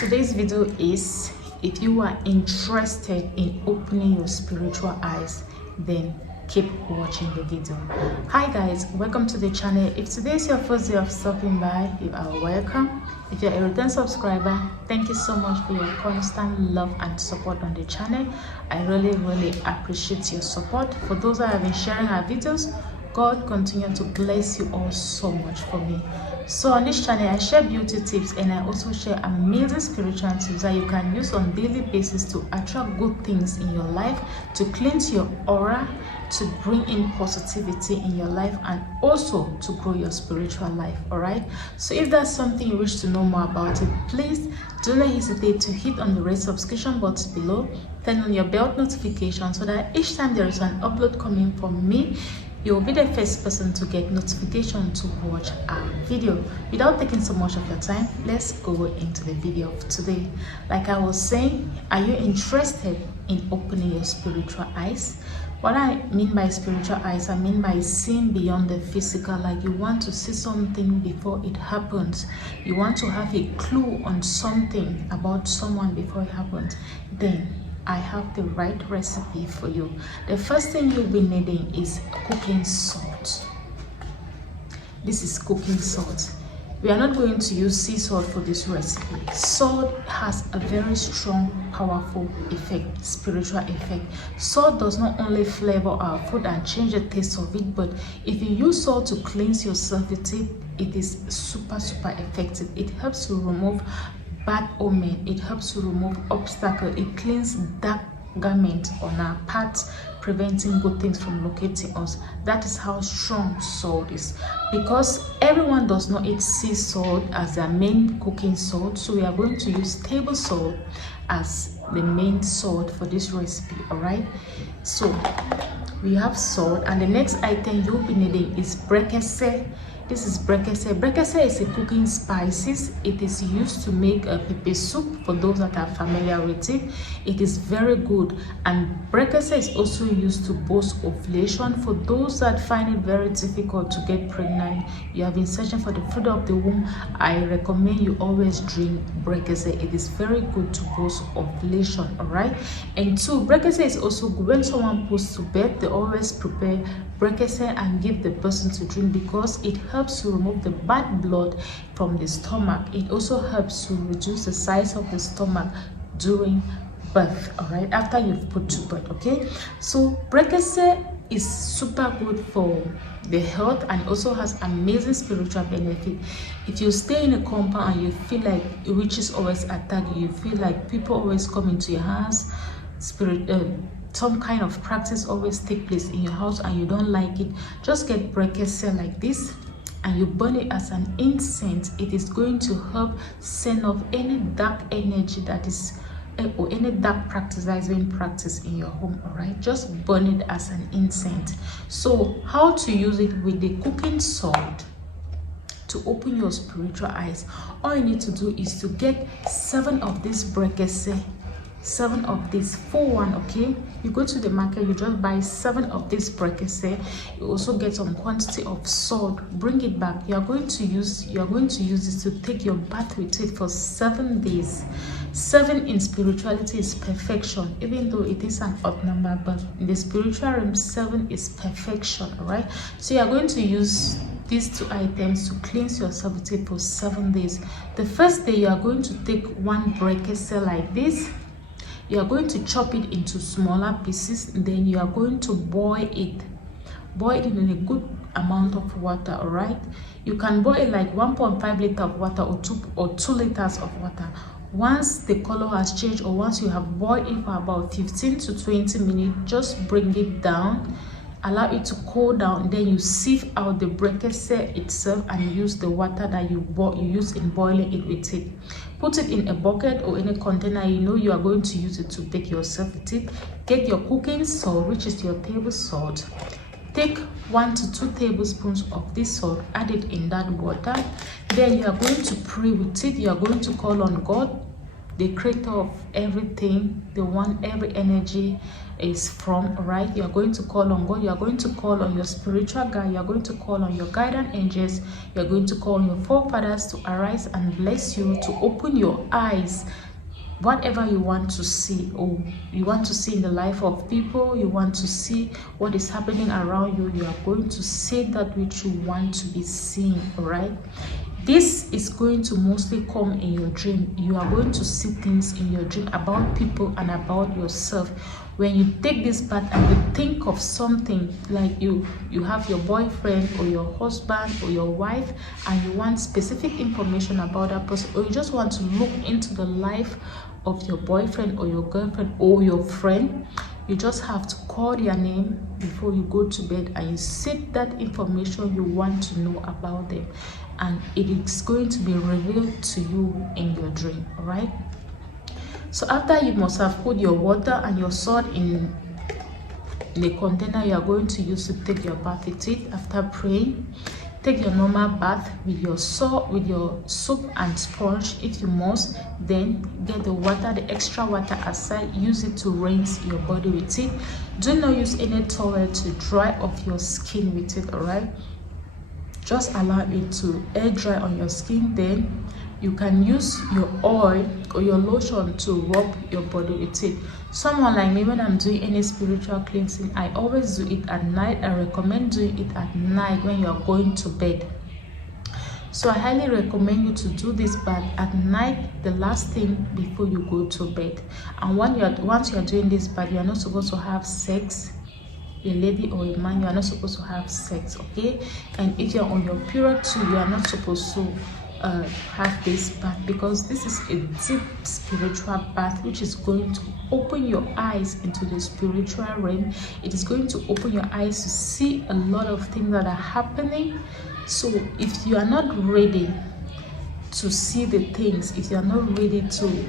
Today's video is, if you are interested in opening your spiritual eyes, then keep watching the video. Hi guys, welcome to the channel. If today is your first day of stopping by, you are welcome. If you're a return subscriber, thank you so much for your constant love and support on the channel. I really appreciate your support. For those that have been sharing our videos, God continue to bless you all so much for me. So on this channel, I share beauty tips and I also share amazing spiritual tips that you can use on daily basis to attract good things in your life, to cleanse your aura, to bring in positivity in your life, and also to grow your spiritual life. All right, so if that's something you wish to know more about it, please do not hesitate to hit on the red subscription button below, turn on your bell notification so that each time there is an upload coming from me, you will be the first person to get notification to watch our video. Without taking so much of your time, let's go into the video of today. Like I was saying, are you interested in opening your spiritual eyes? What I mean by spiritual eyes, I mean by seeing beyond the physical. Like you want to see something before it happens. You want to have a clue on something about someone before it happens. Then I have the right recipe for you. The first thing you'll be needing is cooking salt. This is cooking salt. We are not going to use sea salt for this recipe. Salt has a very strong, powerful effect, spiritual effect. Salt does not only flavor our food and change the taste of it, but if you use salt to cleanse yourself with it is super effective. It helps to remove bad omen, it helps to remove obstacles, it cleans dark garments on our paths, preventing good things from locating us. That is how strong salt is. Because everyone does not eat sea salt as their main cooking salt, so we are going to use table salt as the main salt for this recipe. All right, so we have salt, and the next item you'll be needing is brekese. This is brekese. Brekese is a cooking spices. It is used to make a pepper soup. For those that are familiar with it, it is very good. And brekese is also used to boost ovulation. For those that find it very difficult to get pregnant, you have been searching for the fruit of the womb, I recommend you always drink brekese. It is very good to boost ovulation. All right. And two, brekese is also good when someone puts to bed. They always prepare brekese and give the person to drink because it helps to remove the bad blood from the stomach. It also helps to reduce the size of the stomach during birth. All right, after you've put to bed. Okay, so brekese is super good for the health and also has amazing spiritual benefit. If you stay in a compound and you feel like witches always attack you, you feel like people always come into your house, some kind of practice always take place in your house and you don't like it, just get brekese like this and you burn it as an incense. It is going to help send off any dark energy that is or any dark practice that is being practiced in your home. All right, just burn it as an incense. So how to use it with the cooking salt to open your spiritual eyes? All you need to do is to get 7 of this brekese, 7 of this full one. Okay, you go to the market, you just buy 7 of this brekese. You also get some quantity of salt, bring it back. You are going to use this to take your bath with it for 7 days. 7 in spirituality is perfection, even though it is an odd number, but in the spiritual realm 7 is perfection. All right, so you are going to use these 2 items to cleanse yourself with it for 7 days. The first day you are going to take 1 brekese like this. You are going to chop it into smaller pieces, then you are going to boil it in a good amount of water. All right, you can boil it like 1.5 liters of water or 2 liters of water. Once the color has changed, or once you have boiled it for about 15 to 20 minutes, just bring it down, allow it to cool down, then you sieve out the brekese itself and use the water that you use in boiling it with it. Put it in a bucket or in a container you know you are going to use it to bake yourself with it. Get your cooking salt, which is your table salt. Take 1 to 2 tablespoons of this salt, add it in that water. Then you are going to pray with it. You are going to call on God. the creator of everything, the one every energy is from. Right, you are going to call on God, you are going to call on your spiritual guide, you are going to call on your guardian angels, you are going to call on your forefathers to arise and bless you, to open your eyes. Whatever you want to see, or you want to see in the life of people, you want to see what is happening around you, you are going to say that which you want to be seen. All right, this is going to mostly come in your dream. You are going to see things in your dream about people and about yourself. When you take this path and you think of something, like you have your boyfriend or your husband or your wife, and you want specific information about that person, or you just want to look into the life of your boyfriend or your girlfriend or your friend, you just have to call their name before you go to bed, and you set that information you want to know about them, and it is going to be revealed to you in your dream. All right, so after, you must have put your water and your salt in the container you are going to use to take your bath with it. After praying, take your normal bath with your salt, with your soap and sponge if you must. Then get the water, the extra water aside, use it to rinse your body with it. Do not use any towel to dry off your skin with it. All right, just allow it to air dry on your skin. Then you can use your oil or your lotion to rub your body with it. Someone like me, when I'm doing any spiritual cleansing, I always do it at night. I recommend doing it at night when you are going to bed. So I highly recommend you to do this bath at night, the last thing before you go to bed. And once you are doing this bath, you are not supposed to have sex. A lady or a man, you are not supposed to have sex, okay? And if you're on your period too, you are not supposed to have this bath, because this is a deep spiritual bath which is going to open your eyes into the spiritual realm. It is going to open your eyes to see a lot of things that are happening. So if you are not ready to see the things, if you are not ready to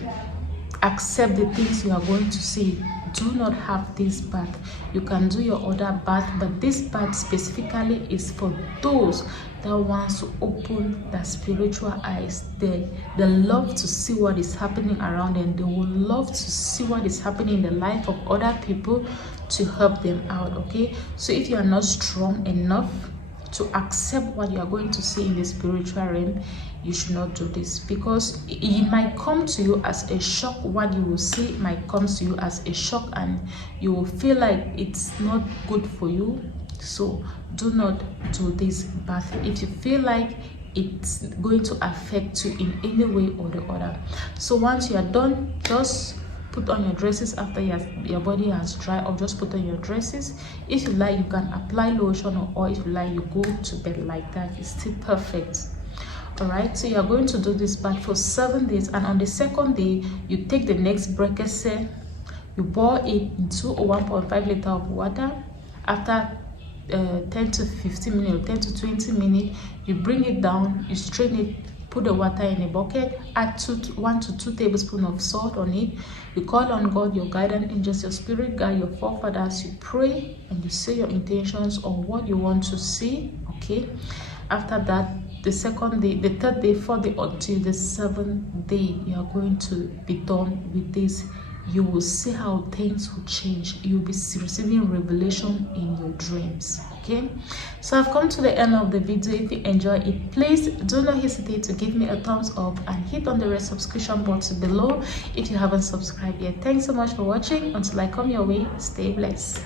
accept the things you are going to see, do not have this bath. You can do your other bath, but this bath specifically is for those that wants to open their spiritual eyes. They love to see what is happening around them. They would love to see what is happening in the life of other people to help them out. Okay, so if you are not strong enough to accept what you are going to see in the spiritual realm, you should not do this, because it might come to you as a shock. What you will see might come to you as a shock, and you will feel like it's not good for you. So do not do this bath if you feel like it's going to affect you in any way or the other. So once you are done, just put on your dresses after your body has dried, or just put on your dresses. If you like, you can apply lotion, or if you like, you go to bed like that. It's still perfect. All right, so you are going to do this bath for 7 days, and on the second day, you take the next breakfast, you boil it into 1.5 liters of water. After 10 to 15 minutes, or 10 to 20 minutes, you bring it down, you strain it, put the water in a bucket, add 1 to 2 tablespoons of salt on it. You call on God, your guidance angels, your spirit guide, your forefathers. You pray and you say your intentions on what you want to see. Okay, after that, the second day, the third day, fourth day, until the 7th day, you are going to be done with this. You will see how things will change. You'll be receiving revelation in your dreams. Okay, so I've come to the end of the video. If you enjoy it, please do not hesitate to give me a thumbs up and hit on the red subscription button below if you haven't subscribed yet. Thanks so much for watching. Until I come your way, stay blessed.